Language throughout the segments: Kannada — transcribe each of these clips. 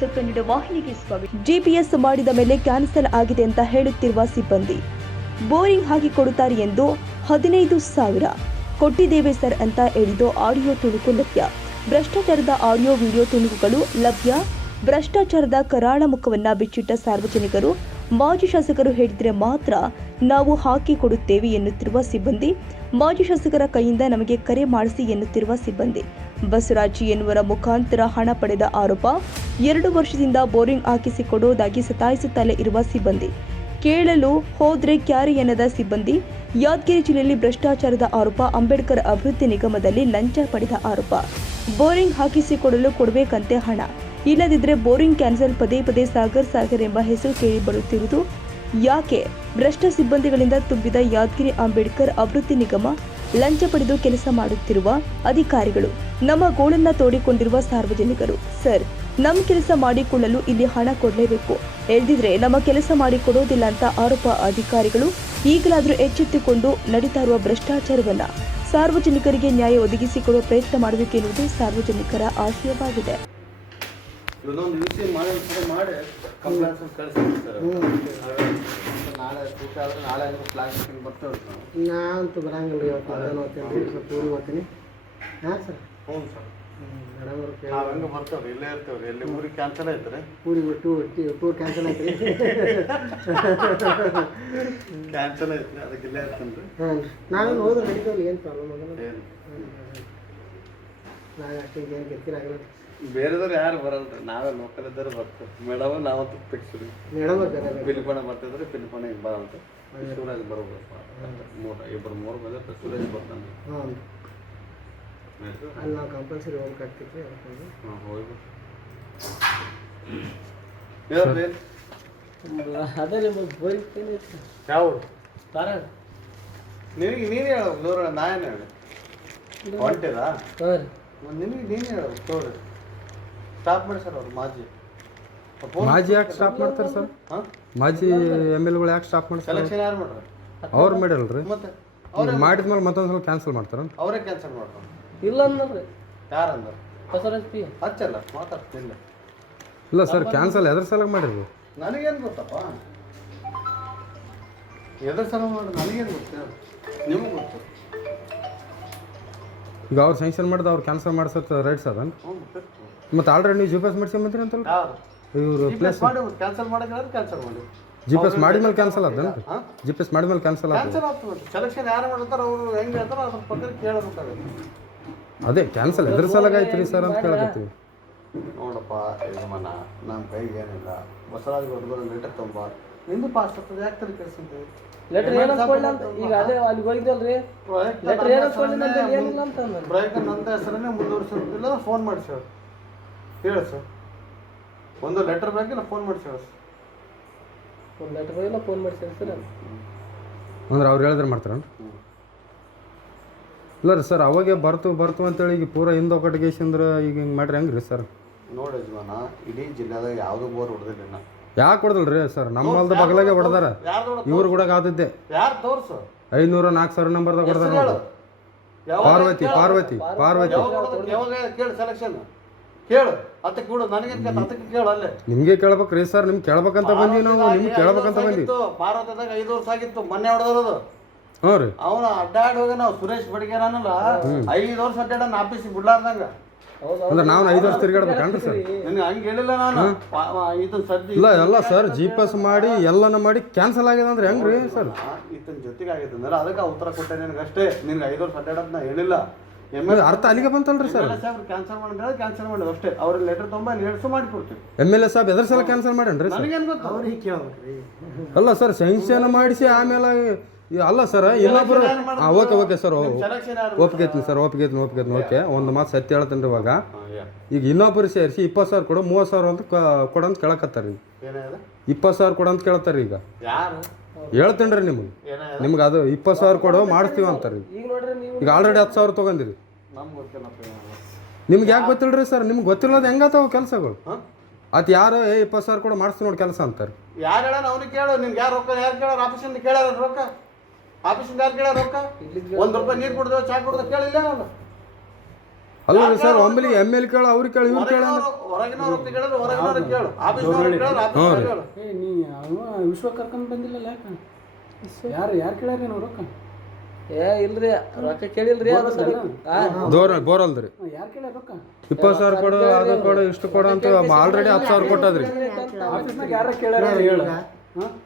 ನ್ಯೂಸ್ ಕನ್ನಡ ವಾಹಿನಿಗೆ ಸ್ವಾಗತ. ಜಿಪಿಎಸ್ ಮಾಡಿದ ಮೇಲೆ ಕ್ಯಾನ್ಸಲ್ ಆಗಿದೆ ಅಂತ ಹೇಳುತ್ತಿರುವ ಸಿಬ್ಬಂದಿ. ಬೋರಿಂಗ್ ಹಾಕಿ ಕೊಡುತ್ತಾರೆ ಎಂದು ಹದಿನೈದು ಸಾವಿರ. ಕೊಟ್ಟಿದ್ದೇವೆ ಸರ್ ಅಂತ ಹೇಳಿದ್ದು ಆಡಿಯೋ ತುಣುಕು ಲಭ್ಯ. ಭ್ರಷ್ಟಾಚಾರದ ಆಡಿಯೋ, ವಿಡಿಯೋ ತುಣುಕುಗಳು ಲಭ್ಯ. ಭ್ರಷ್ಟಾಚಾರದ ಕರಾಳ ಮುಖವನ್ನ ಬಿಚ್ಚಿಟ್ಟ ಸಾರ್ವಜನಿಕರು, ಮಾಜಿ ಶಾಸಕರು ಹೇಳಿದರೆ ಮಾತ್ರ ನಾವು ಹಾಕಿ ಕೊಡುತ್ತೇವೆ ಎನ್ನುತ್ತಿರುವ ಸಿಬ್ಬಂದಿ, ಮಾಜಿ ಶಾಸಕರ ಕೈಯಿಂದ ನಮಗೆ ಕರೆ ಮಾಡಿಸಿ ಎನ್ನುತ್ತಿರುವ ಸಿಬ್ಬಂದಿ. ಬಸವರಾಜ್ ಎನ್ನುವರ ಮುಖಾಂತರ ಹಣ ಪಡೆದ ಆರೋಪ, ಎರಡು ವರ್ಷದಿಂದ ಬೋರಿಂಗ್ ಹಾಕಿಸಿಕೊಡುವುದಾಗಿ ಸತಾಯಿಸುತ್ತಲೇ ಇರುವ ಸಿಬ್ಬಂದಿ. ಕೇಳಲು ಹೋದ್ರೆ ಕ್ಯಾರಿ ಎನ್ನದ ಸಿಬ್ಬಂದಿ, ಯಾದಗಿರಿ ಜಿಲ್ಲೆಯಲ್ಲಿ ಭ್ರಷ್ಟಾಚಾರದ ಆರೋಪ, ಅಂಬೇಡ್ಕರ್ ಅಭಿವೃದ್ಧಿ ನಿಗಮದಲ್ಲಿ ಲಂಚ ಪಡೆದ ಆರೋಪ. ಬೋರಿಂಗ್ ಹಾಕಿಸಿಕೊಡಲು ಕೊಡಬೇಕಂತೆ ಹಣ. ಇಲ್ಲದಿದ್ದರೆ ಬೋರಿಂಗ್ ಕ್ಯಾನ್ಸಲ್ ಪದೇ ಪದೇ ಸಾಗರ್ ಸಾಗರ್ ಎಂಬ ಹೆಸರು ಕೇಳಿ ಬರುತ್ತಿರುವುದು ಯಾಕೆ ಭ್ರಷ್ಟ ಸಿಬ್ಬಂದಿಗಳಿಂದ ತುಂಬಿದ ಯಾದಗಿರಿ ಅಂಬೇಡ್ಕರ್ ಅಭಿವೃದ್ಧಿ ನಿಗಮ ಲಂಚ ಪಡೆದು ಕೆಲಸ ಮಾಡುತ್ತಿರುವ ಅಧಿಕಾರಿಗಳು ನಮ್ಮ ಗೋಳನ್ನ ತೋಡಿಕೊಂಡಿರುವ ಸಾರ್ವಜನಿಕರು. ಸರ್ ನಮ್ಮ ಕೆಲಸ ಮಾಡಿಕೊಳ್ಳಲು ಇಲ್ಲಿ ಹಣ ಕೊಡಲೇಬೇಕು. ಎಳ್ದಿದ್ರೆ ನಮ್ಮ ಕೆಲಸ ಮಾಡಿಕೊಡೋದಿಲ್ಲ ಅಂತ ಆರೋಪ ಅಧಿಕಾರಿಗಳು ಈಗಲಾದರೂ ಎಚ್ಚೆತ್ತುಕೊಂಡು ನಡೀತಾ ಇರುವ ಭ್ರಷ್ಟಾಚಾರವನ್ನ ಸಾರ್ವಜನಿಕರಿಗೆ ನ್ಯಾಯ ಒದಗಿಸಿಕೊಡುವ ಪ್ರಯತ್ನ ಮಾಡಬೇಕೆನ್ನುವುದು ಸಾರ್ವಜನಿಕರ ಆಶಯವಾಗಿದೆ. ಕಂಪ್ಲೇಂಟ್ಸ್ ಕಳಿಸ್ತೀವಿ ಸರ್. ನಾಳೆ ತೂಕ ಆದ್ರೆ ನಾಳೆ ಪ್ಲಾಸ್ಟಿಕ್ ಬರ್ತೇವೆ ನಾನಂತೂ ಬರಂಗಿಲ್ಲ ಇವತ್ತು. ರೀ ಸ್ವಲ್ಪ ಊರಿಗೆ ಹಾಂ ಸರ್? ಹ್ಞೂ ಸರ್. ನಾವು ಹೆಂಗೆ ಬರ್ತೇವೆ ಇಲ್ಲೇ ಇರ್ತೇವೆ ಎಲ್ಲಿ ಊರಿಗೆ ಕ್ಯಾನ್ಸಲ್ ಐತ್ರಿ ಊರಿಗೆ ಟೂರ್ ಟೂರ್ ಕ್ಯಾನ್ಸಲ್ ಆಯ್ತು ರೀ ಕ್ಯಾನ್ಸಲ್ ಅದಕ್ಕೆ ಇಲ್ಲೇ ಇರ್ತೀನಿ ರೀ ಹಾಂ ರೀ. ಹೋದ್ರೆ ನಡೀತಾವಲ್ಲ ಏನು ಪ್ರಾಬ್ಲಮ್ ಆಗಲ್ಲ. ಏನು? ನಾಳೆ ಅಷ್ಟೇ ಏನು ಕಿರಿಕಿರಿ ಆಗಲ್ಲ ಬೇರೆದವ್ರು ಯಾರು ಬರಲ್ರಿ? ನಾವೇ ಲೋಕಲ್ ಇದ್ದಾರೆ ಬರ್ತದೆ ಮೇಡಮ್ ನಾವಂತೂ ಫಿಕ್ಸ್ ರೀ ಮೇಡಮ್ ಪಿಲಿಪಣ ಬರ್ತಿದ್ರೆ ಪಿಲಿಪಣ ಈಗ ಬರಂತ ಶಿವರಾಜ್ ಬರ್ಬೇಕು ಮೂರು ಇಬ್ಬರು ಮೂರು ಬಂದ್ರೆ ಶಿವರಾಜ್ ಬರ್ತಾನೆ. ಅಲ್ಲಿ ನಾವು ಕಂಪಲ್ಸರಿ ಹೋಗಿ ಅದಕ್ಕಾಗಿ. ಹಾಂ ಹೋಗ್ಬಿಟ್ಟು ಹೇಳ್ರಿ. ಅದೇ ನಿಮಗೆ ಬೋರಿಂಗ್ ಯಾವ ಊರು? ತಾರ ನಿನಗೆ ನೀನು ಹೇಳು ನೂರ ನಾಯನ್ ಹೇಳಿ? ಹೊಂಟಿದ ನಿನಗೆ ನೀನು ಹೇಳು ತೋರಿ. ಸ್ಟಾಪ್ ಮಾಡಿ ಸರ್ ಅವರು ಮಾಜಿ. ಮಾಜಿ ಯಾಕೆ ಸ್ಟಾಪ್ ಮಾಡ್ತಾರೆ ಸರ್ ಹಾಂ? ಮಾಜಿ ಎಂ ಗಳು ಯಾಕೆ ಸ್ಟಾಪ್ ಮಾಡ್ತಾರೆ ಸೆಲೆಕ್ಷನ್ ಯಾರು ಮಾಡ್ರಿ? ಅವ್ರು ಮಾಡಿರಲ್ರಿ ಮತ್ತೆ ಮಾಡಿದ್ಮೇಲೆ ಮತ್ತೊಂದ್ಸಲ ಕ್ಯಾನ್ಸಲ್ ಮಾಡ್ತಾರ ಅವರೇ ಕ್ಯಾನ್ಸಲ್ ಮಾಡ್ತಾರೆ. ಇಲ್ಲ ಅನ್ನೋರಿ ಯಾರಂದ್ರೆ ಹೊಸ ಪಿ ಹಚ್ಚಲ್ಲ ಮಾತಾಡ್ತಿಲ್ಲ ಇಲ್ಲ. ಸರ್ ಕ್ಯಾನ್ಸಲ್ ಎದ್ರ ಸಲ ಮಾಡಿರಿ ನನಗೇನು ಗೊತ್ತಪ್ಪ? ಎದ್ರ ಸಲ ಮಾಡಿ ನನಗೇನು ಗೊತ್ತು? ನಿಮಗೆ ಗೊತ್ತು? ಈಗ ಅವ್ರು ಸ್ಯಾಂಕ್ಷನ್ ಮಾಡಿದ ಅವ್ರು ಕ್ಯಾನ್ಸಲ್ ಮಾಡ್ಸತ್ತ ರೈಟ್ಸ್ ಅದ ಹ್ಞೂ ಮತ್ತೆ ಆಲ್ರೆಡಿ ನೀವು ಜಿ ಪಿ ಎಸ್ ಮಾಡ್ಸ್ಕೊಂಬಂತೀರಿ ಅಂತಲ್ಲ? ಇವ್ರು ಇವರು ಪ್ಲೇಸ್ ಮಾಡಿ ಕ್ಯಾನ್ಸಲ್ ಮಾಡಿದ್ರೆ ಕ್ಯಾನ್ಸಲ್ ಮಾಡಿ. ಜಿ ಪಿ ಎಸ್ ಮಾಡಿದ್ಮೇಲೆ ಕ್ಯಾನ್ಸಲ್ ಆದ ಜಿ ಪಿ ಎಸ್ ಮಾಡಿದ್ಮೇಲೆ ಕ್ಯಾನ್ಸಲ್ ಆದ ಸೆಲೆಕ್ಷನ್ ಯಾರು ಮಾಡ್ತಾರೆ ಅವರು ಹೆಂಗೆ ಹೇಳ್ತಾರೋ ಅದ್ರ ಪ್ರಕಾರ ಕೇಳಬೇಕಾಗುತ್ತೆ ಅದೇ ಕ್ಯಾನ್ಸಲ್ ಎದ್ರ ಸಲಗ ಆಯ್ತು ರೀ ಸರ್ ಅಂತ ಕೇಳಕತ್ತೀವಿ. ನೋಡಪ್ಪ ಯಜಮಾನ ನಮ್ಮ ಕೈಗೆ ಏನಿಲ್ಲ. ಬಸವರಾಜ್ ಹೊರಗೋದು ಲೆಟರ್ ತುಂಬ ನಿಂದು ಪಾಸ್ ಆಗ್ತದೆ ಯಾಕೆ ತಲೆ ಲೆಟ್ರ್ ಏನು ಕೊಡ್ಲಿ ಅಂತ. ಈಗ ಅದೇ ಅಲ್ಲಿ ಹೋಗಿದ್ದಲ್ರಿ ಲೆಟರ್ ಏನು ಕೊಡ್ಲಿ ಅಂತ ಏನಿಲ್ಲ ಅಂತ ಅಂದ್ರು. ಪ್ರಯತ್ನ ನನ್ನ ಹೆಸರನ್ನೇ ಮುಂದುವರಿಸಿಲ್ಲ ಇಲ್ಲ ಫೋನ್ ಮಾಡಿ ಸರ್ ಹೇಳು ಸರ್ ಒಂದು ಲೆಟರ್ ಬೇಕಿಲ್ಲ ಫೋನ್ ಮಾಡಿ ಸರ್ ಒಂದು ಲೆಟರ್ ಬೇಕಿಲ್ಲ ಫೋನ್ ಮಾಡಿ ಸರ್ ಅಂದ್ರೆ ಅವ್ರು ಹೇಳಿದ್ರೆ ಮಾಡ್ತಾರ? ಇಲ್ಲ ರೀ ಸರ್ ಅವಾಗೆ ಬರ್ತು ಬರ್ತು ಅಂತೇಳಿ ಈಗ ಪೂರ ಹಿಂದೊಕಟಿಗೇಶಂದ್ರೆ ಈಗ ಹಿಂಗೆ ಮಾಡ್ರಿ ಹೆಂಗೆ ರೀ ಸರ್ ನೋಡಿ ಯಜಮಾನ ಇಡೀ ಜಿಲ್ಲೆದಾಗ ಯಾವುದೂ ಬೋರ್ ಹೊಡೆದಿಲ್ಲ ಇನ್ನ. ಯಾಕೆ ಹೊಡೆದಲ್ರಿ ಸರ್? ನಮ್ಮ ಹೊಲ್ದ ಬಗಲಾಗೆ ಹೊಡೆದಾರ. ಇವ್ರು ಕೂಡ ಆದದ್ದೆ ಯಾರು ತೋರ್ಸು? ಐನೂರ ನಾಲ್ಕು ಸಾವಿರ ನಂಬರ್ದಾಗ ಹೊಡೆದಾರ. ಯಾವಾಗ ಪಾರ್ವತಿ ಪಾರ್ವತಿ ಪಾರ್ವತಿ ಯಾವಾಗ ಹೊಡ್ದದ್ದು? ಯಾವಾಗ ಕೇಳು ಸೆಲೆಕ್ಷನ್ ಕೇಳು. ಅದಕ್ಕೆ ಬಿಡು ನನಗೆ ಅಂತ ಹತ್ತಕ್ಕೆ ಕೇಳು ಅಲ್ಲೇ. ನಿಮ್ಗೆ ಕೇಳ್ಬೇಕ್ರಿ ಸರ್ ನಿಮ್ಗೆ ಕೇಳ್ಬೇಕಂತ ಬಂದಿ ನಾವು ನಿಮ್ಗೆ ಕೇಳ್ಬೇಕಂತ ಬಂದಿ ಭಾರತದಾಗ ಐದು ವರ್ಷ ಆಗಿತ್ತು ಮೊನ್ನೆ ಹೊಡೆದಿರೋದು. ಹ್ಞೂ ರೀ. ಅವನು ಅಡ್ಡಾಡಿ ಹೋಗಿ ನಾವು ಸುರೇಶ್ ಬಡಿಗೇರನಲ್ಲ ಐದು ವರ್ಷ ಅಡ್ಡಾಡ ಆಫೀಸಿಗೆ ಬಿಡ್ಲಾರ್ದಂಗ. ಅಂದ್ರೆ ನಾವು ಐದು ವರ್ಷ ತಿರ್ಗಾಡ್ಬೇಕನ್ರಿ ಸರ್. ನಿನ್ಗೆ ಹಂಗೆ ಹೇಳಿಲ್ಲ ನಾನು. ಪಾ- ಸದ್ಯ ಇಲ್ಲ ಎಲ್ಲ ಸರ್ ಜಿ ಪಿ ಎಸ್ ಮಾಡಿ ಎಲ್ಲನ ಮಾಡಿ ಕ್ಯಾನ್ಸಲ್ ಆಗಿದೆ ಅಂದ್ರೆ ಹೆಂಗ್ರಿ ಸರ್? ಈತನ ಜೊತೆಗೆ ಆಗಿದೆ. ಅಂದ್ರೆ ಅದಕ್ಕೆ ಉತ್ತರ ಕೊಟ್ಟೆ ನಿನಗೆ ಅಷ್ಟೇ. ನಿನ್ಗೆ ಐದು ವರ್ಷ ಅಡ್ಡಾಡೋದ್ ನಾ ಹೇಳಿಲ್ಲ. ಎಂ ಎಲ್ ಅರ್ಥ ಅಲ್ಲಿಗೆ ಬಂತಲ್ರಿ ಸರ್? ಸಾಹೇಬ್ರು ಕ್ಯಾನ್ಸಲ್ ಮಾಡಿದ್ರೆ ಕ್ಯಾನ್ಸಲ್ ಮಾಡಿ ಅಷ್ಟೇ. ಅವ್ರ ಲೆಟರ್ ತೊಂಬ ಲೇಟ್ಸು ಮಾಡಿಕೊಡ್ತೀವಿ ಎಂ ಎಲ್ ಎ ಸಾಬ್ ಎದ್ರ ಸಲ ಕ್ಯಾನ್ಸಲ್ ಮಾಡೇನ್ರಿ ಸರ್? ನನಗೇನು ಗೊತ್ತು? ಅವ್ರಿಗೆ ಕೇಳ್ಬೇಕ್ರಿ. ಅಲ್ಲ ಸರ್ ಸೆನ್ಷನ್ ಮಾಡಿಸಿ ಆಮೇಲೆ ಅಲ್ಲ ಸರ್ ಇನ್ನೊಬ್ರು ಹಾಂ ಓಕೆ ಓಕೆ ಸರ್ ಯಾರು ಸರ್ ಒಪ್ಪಿಗೆತ್ತೀನಿ ಒಪ್ಪಿಗೆತ್ತೀನಿ ಓಕೆ ಒಂದು ಮಾತು ಸತ್ಯ ಹೇಳ್ತೀನಿ ರೀ ಇವಾಗ. ಈಗ ಇನ್ನೊಬ್ರು ಸೇರಿಸಿ ಇಪ್ಪತ್ತು ಸಾವಿರ ಕೊಡು ಮೂವತ್ತು ಸಾವಿರ ಅಂತ ಕೊಡಂತ ಕೇಳಕತ್ತಾರ ಇಪ್ಪತ್ತು ಸಾವಿರ ಕೊಡು ಅಂತ ಕೇಳ್ತಾರೆ ಈಗ. ಯಾರು? ಹೇಳ್ತೇನೆ ರೀ ನಿಮ್ಗೆ. ನಿಮ್ಗೆ ಅದು ಇಪ್ಪತ್ತು ಸಾವಿರ ಕೊಡು ಮಾಡಿಸ್ತೀವಿ ಅಂತಾರೆ ಈಗ. ನೋಡ್ರಿ ನೀವು ಈಗ ಆಲ್ರೆಡಿ ಹತ್ತು ಸಾವಿರ ತೊಗೊಂಡಿರಿ. ನಮ್ಗೆ ಯಾಕೆ ಗೊತ್ತಿಲ್ರಿ ಸರ್? ನಿಮ್ಗೆ ಗೊತ್ತಿಲ್ಲದ ಹೆಂಗಾತಾವ ಕೆಲಸಗಳು? ಅದು ಯಾರು ಏ ಇಪ್ಪತ್ತು ಸಾವಿರ ಕೊಡು ಮಾಡಿಸ್ತೀವಿ ನೋಡಿ ಕೆಲಸ ಅಂತಾರೆ. ಯಾರು ಹೇಳ ಅವ್ನಿಗೆ ಕೇಳು ನಿಮ್ಗೆ ಯಾರು ರೊಕ್ಕ ಯಾರು ಕೇಳೋರು? ಆಫೀಸಿಂದ ಕೇಳೋರು ರೊಕ್ಕ? ಆಫೀಸಿಂದ ಯಾರು ಕೇಳ ರೊಕ್ಕ? ಒಂದು ರೂಪಾಯಿ ನೀರು ಕುಡ್ದು ಚಾ ಕುಡ್ದು ಕೇಳಿಲ್ಲ ನಾನು. ಅಲ್ಲ ರೀ ಸರ್ ಒಮ್ಮೆಲಿ ಎಂ ಎಲ್ ಕೇಳ ಅವ್ರಿಗೆ ಕೇಳಿ ಇವ್ರು ಕೇಳ ಹೊರಗಿನ ಕೇಳಿದ್ರೆ ಹೊರಗಿನವ್ರು ಕೇಳು. ಆಫೀಸ್ನವ್ರು ಕೇಳಿದ್ರೆ ಆಫೀಸ್ನವ್ರು ಕೇಳು. ಏ ನೀ ಅವ ವಿಶ್ವ ಕರ್ಕೊಂಡ್ ಬಂದಿಲ್ಲಲ್ಲ ಯಾಕ? ಯಾರು ಯಾರು ಕೇಳ್ಯಾರ ನೀವು ರೊಕ್ಕ? ಏ ಇಲ್ರಿ. ರೊಕ್ಕ ಕೇಳಿಲ್ರಿ ಅದು ಸರಿ. ದೋರ ಬೋರ್ ಅಲ್ದ್ರಿ ಯಾರು ಕೇಳ್ಯಾರ ರೊಕ್ಕ? ಇಪ್ಪತ್ತು ಸಾವಿರ ಕೊಡು ಅದು ಕೊಡು ಇಷ್ಟು ಕೊಡು ಅಂತ ಆಲ್ರೆಡಿ ಹತ್ತು ಸಾವಿರ ಕೊಟ್ಟದ್ರಿ. ಆಫೀಸ್ನಾಗ ಯಾರ ಕೇಳ್ಯಾರ ಹೇಳು.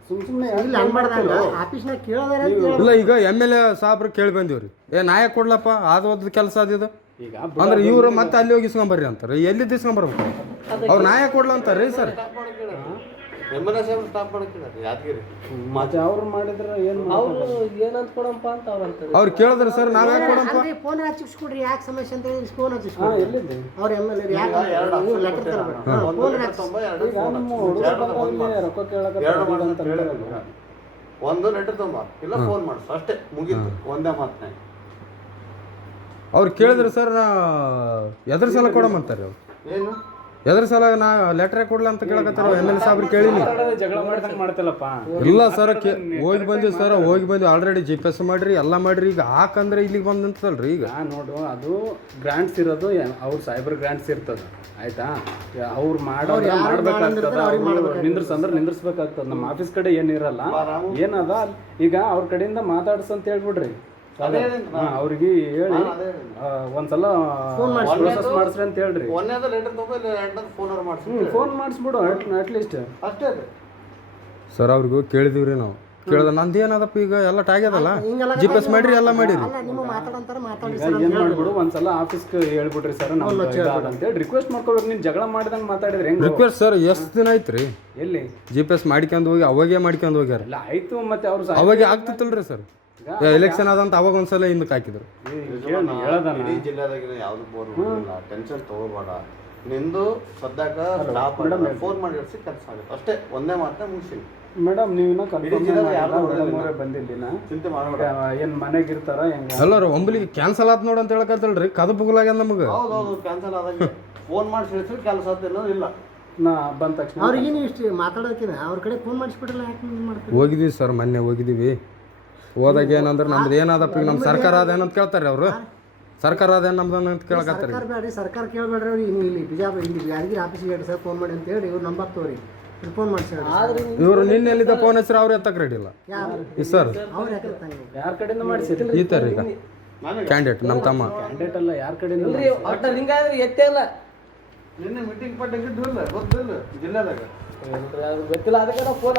ಸುಮ್ ಸುಮ್ಮನೆ ಇಲ್ಲ ಅನ್ಬಾರ್ದಲ್ಲ ಆಫೀಸ್ನಾಗ ಕೇಳೋದಾರೆ ಅಂತ ಹೇಳು. ಇಲ್ಲ ಈಗ ಎಂ ಎಲ್ ಎ ಸಾಬ್ರು ಕೇಳಿ ಬಂದಿವ್ರಿ. ಏ ನಾಯ ಕೊಡ್ಲಪ್ಪ ಅದು ಓದ್ ಕೆಲಸ ಅದಿದು ಈಗ ಅಂದ್ರೆ ಇವ್ರು ಮತ್ತೆ ಅಲ್ಲಿ ಹೋಗಿ ಇಸ್ಕೊಂಬರ್ರಿ ಅಂತಾರೆ. ಎಲ್ಲಿ ಇಸ್ಕೊಂಬರ್ಬೇಕು ಅವ್ರು ನಾಯ ಕೊಡ್ಲ ಅಂತಾರ್ರಿ ಸರ್. ಸ್ಟಾಪ್ ಮಾಡಕ್ಕೆ ಯಾದಗಿರಿ. ಮತ್ತೆ ಅವ್ರು ಮಾಡಿದ್ರ ಏನ್ ಅವ್ರು ಏನಂತ ಕೊಡಂಪ ಅಂತ ಅವ್ರು ಅಂತಾರೆ. ಅವ್ರು ಕೇಳಿದ್ರು ಸರ್ ನಾವ್ ಯಾಕೆ ಕೊಡಂಪ ಅಲ್ರಿ ಫೋನ್ ಹಚ್ಚಿಸ್ಕೊಡ್ರಿ ಯಾಕೆ ಸಮಸ್ಯೆ ಅಂತ ಹೇಳಿ ಫೋನ್ ಹಚ್ಚಿಸ್ಕೊಡ್ರಿ. ಅವ್ರ ಎಂ ಎಲ್ ಎ ಯಾಕೆ ನೀವು ಲೆಕ್ಕ ಫೋನ್ ಹಚ್ಚಿ. ರೊಕ್ಕ ಕೇಳಕ ಎರಡು ಮಾತು ಅಂತ ಹೇಳಿದ್ರು. ಒಂದು ಲೆಟರ್ ತುಂಬ. ಇಲ್ಲ ಫೋನ್ ಮಾಡಿಸು ಅಷ್ಟೇ ಮುಗೀತು. ಒಂದೇ ಮಾತನೇ. ಅವ್ರು ಕೇಳಿದ್ರು ಸರ್ ನಾ ಎದ್ರ ಸಲ ಕೊಡಮಂತಾರೆ ಅವ್ರು. ಏನು? ಎದ್ರ ಸಲ ನಾ ಲೆಟ್ರೇ ಕೊಡ್ಲ ಅಂತ ಕೇಳಕತ್ತಾರ ಎಂ ಎಲ್ ಎ ಸಾಬ್ರು ಕೇಳಿನಿ ಜಗಳ ಮಾಡ್ದಂಗ್ ಮಾಡ್ತಿಲ್ಲಪ್ಪ. ಇಲ್ಲ ಸರ್ ಹೋಗಿ ಬಂದಿವಿ ಸರ್ ಹೋಗಿ ಬಂದ್ವಿ. ಆಲ್ರೆಡಿ ಜಿ ಪಿ ಎಸ್ ಮಾಡ್ರಿ ಎಲ್ಲ ಮಾಡ್ರಿ ಈಗ ಹಾಕಂದ್ರೆ ಇಲ್ಲಿಗೆ ಬಂದ್ ನಿಂತದಲ್ರಿ ಈಗ. ನೋಡು ಅದು ಗ್ರಾಂಟ್ಸ್ ಇರೋದು ಅವ್ರ ಸೈಬರ್ ಗ್ರಾಂಟ್ಸ್ ಇರ್ತದ ಆಯ್ತಾ? ಅವ್ರು ಮಾಡೋರು ಮಾಡ್ಬೇಕಾಗ್ತದೆ ನಿಂದ್ರಸಂದ್ರೆ ನಿಂದ್ರಸ್ ಅಂದ್ರೆ ನಿಂದ್ರಿಸ್ಬೇಕಾಗ್ತದ. ನಮ್ಮ ಆಫೀಸ್ ಕಡೆ ಏನಿರಲ್ಲ ಏನದ ಈಗ ಅವ್ರ ಕಡೆಯಿಂದ ಮಾತಾಡ್ಸಂತ ಹೇಳ್ಬಿಡ್ರಿ. ಅವ್ರಿಗೆ ಹೇಳಿ ಒಂದ್ಸಲ ಪ್ರೋಸೆಸ್ ಮಾಡಿಸ್ರಿ ಅಂತ ಹೇಳ್ರಿ. ಒಂದೇದ ಲೆಟರ್ ತೊಂಬ ಇಲ್ಲ ಎರಡನೇದು ಫೋನ್ ಅವ್ರು ಮಾಡಿಸಿ ಫೋನ್ ಮಾಡಿಸ್ಬಿಡು ಅಟ್ಲೀಸ್ಟ್ ಅಷ್ಟೇ ಸರ್ ಅವ್ರಿಗೂ ಕೇಳಿದಿವ್ರಿ ನಾವು. ಕೇಳ್ದ ನಂದು ಏನದಪ್ಪ ಈಗ ಎಲ್ಲ ಟಾಗ್ಯದಲ್ಲ ಜಿ ಪಿ ಎಸ್ ಮಾಡಿರಿ ಎಲ್ಲ ಮಾಡಿರಿ. ಏನು ಮಾಡ್ಬಿಡು ಒಂದ್ಸಲ ಆಫೀಸ್ಗೆ ಹೇಳ್ಬಿಡ್ರಿ ಸರ್ ನಾವು ಅಂತೇಳಿ ರಿಕ್ವೆಸ್ಟ್ ಮಾಡ್ಕೊಬೇಕು ನೀನ್ ಜಗಳ ಮಾಡಿದಂಗ ಮಾತಾಡಿದ್ರೆ ಹೆಂಗ್? ರಿಕ್ವೆಸ್ಟ್ ಸರ್ ಎಷ್ಟು ದಿನ ಐತ್ರಿ ಎಲ್ಲಿ? ಜಿ ಪಿ ಎಸ್ ಮಾಡ್ಕೊಂಡು ಹೋಗಿ ಅವಾಗೇ ಮಾಡ್ಕೊಂಡು ಹೋಗ್ಯಾರ. ಇಲ್ಲ ಆಯ್ತು ಮತ್ತೆ ಅವ್ರು ಅವಾಗೆ ಆಗ್ತಿತ್ತಲ್ರಿ ಸರ್ ಎಲೆಕ್ಷನ್ ಆದಂತ ಅವಾಗ ಒಂದ್ಸಲ ಹಿಂದಕ್ಕೆ ಹಾಕಿದ್ರು. ಹೇಳದನ ಇಡೀ ಜಿಲ್ಲೆದಾಗಿನ ಯಾವ್ದು ಬೋರ್ ಇಲ್ಲ ಟೆನ್ಷನ್ ತಗೋಬೇಡ. ನಿಂದು ಸದ್ಯಕ್ಕ ಸ್ಟಾಪ್ ಫೋನ್ ಮಾಡಿ ಹೇಳ್ಸಿ ಕೆಲಸ ಆಗುತ್ತೆ. ಅಷ್ಟೇ ಒಂದೇ ಮಾತನ್ನ ಮುಗಿಸಿನಿ ಮೇಡಮ್ ನೀವು ಜಿಲ್ಲೆದಾಗ. ಬಂದಿಲ್ಲ ಚಿಂತೆ ಮಾಡಬೇಡ. ಏನ್ ಮನೆಗೆ ಇರ್ತಾರ ಎಲ್ಲರೂ ಒಂಬಲಿಗೆ ಕ್ಯಾನ್ಸಲ್ ಆತ್ ನೋಡ್ ಅಂತ ಹೇಳಕತ್ತಲ್ರಿ ಕದು ಬುಗುಲಾಗ್ಯದ ನಮಗೆ. ಹೌದು ಹೌದು ಕ್ಯಾನ್ಸಲ್ ಆದಾಗ. ಫೋನ್ ಮಾಡಿ ಹೇಳಿದ್ರೆ ಕೆಲಸ ಆತ ಇಲ್ಲ. ನಾ ಬಂದ ತಕ್ಷಣ ಅವ್ರಿಗೆ ಇಷ್ಟು ಮಾತಾಡೋಕಿನ ಅವ್ರ ಕಡೆ ಫೋನ್ ಮಾಡಿಸ್ಬಿಟ್ರಲ್ಲ ಯಾಕೆ ಮಾಡ್ತೀವಿ ಹೋಗಿದ್ವಿ ಸರ್ ಮೊನ್ನೆ ಹೋಗಿದ್ದೀವಿ ಹೋದಾಗ ಏನಂದ್ರೆ ನಮ್ದು ಏನಾದಪ್ಪ ಈಗ ನಮ್ಮ ಸರ್ಕಾರ ಅಂತ ಕೇಳ್ತಾರೆ ಅವರು? ಸರ್ಕಾರ ಅದೇನು ನಮ್ದು ಅಂತ ಕೇಳಕತ್ತಾರೆ? ಸರ್ಕಾರ ಬೇಡ್ರಿ ಸರ್ಕಾರ ಕೇಳಬೇಡ್ರಿ ಅವ್ರು. ನೀವು ಇಲ್ಲಿ ಬಿಜಾಪುರ ಇಲ್ಲಿ ಯಾದಗಿರಿ ಆಫೀಸಿಗೆ ಹೇಳಿ ಸರ್ ಫೋನ್ ಮಾಡಿ ಅಂತ ಹೇಳಿ ಇವ್ರು ನಂಬರ್ ತೋರಿ. ಫೋನ್ ಮಾಡಿಸಿ ಇವರು ನಿನ್ನೆ ಎಲ್ಲಿದ್ದ ಫೋನ್ ಹೆಸರು ಅವ್ರು ಎತ್ತಕ್ಕೆ ರೆಡಿ ಇಲ್ಲ. ಯಾರು? ಈ ಸರ್ ಯಾರ ಕಡೆಯಿಂದ ಮಾಡಿಸಿ ಈ ತರ ಈಗ. ಕ್ಯಾಂಡಿಡೇಟ್ ನಮ್ಮ ತಮ್ಮ. ಕ್ಯಾಂಡಿಡೇಟ್ ಅಲ್ಲ ಯಾರ ಕಡೆಯಿಂದ ಒಟ್ಟ ಹಿಂಗಾದ್ರೆ ಎತ್ತೇ ಇಲ್ಲ. ನಿನ್ನೆ ಮೀಟಿಂಗ್ ಪಟ್ಟಂಗೆ ಗೊತ್ತಿಲ್ಲ ಜಿಲ್ಲೆದಾಗ. ಗೊತ್ತಿಲ್ಲ ಅದಕ್ಕೆ ನಾವು ಫೋನ್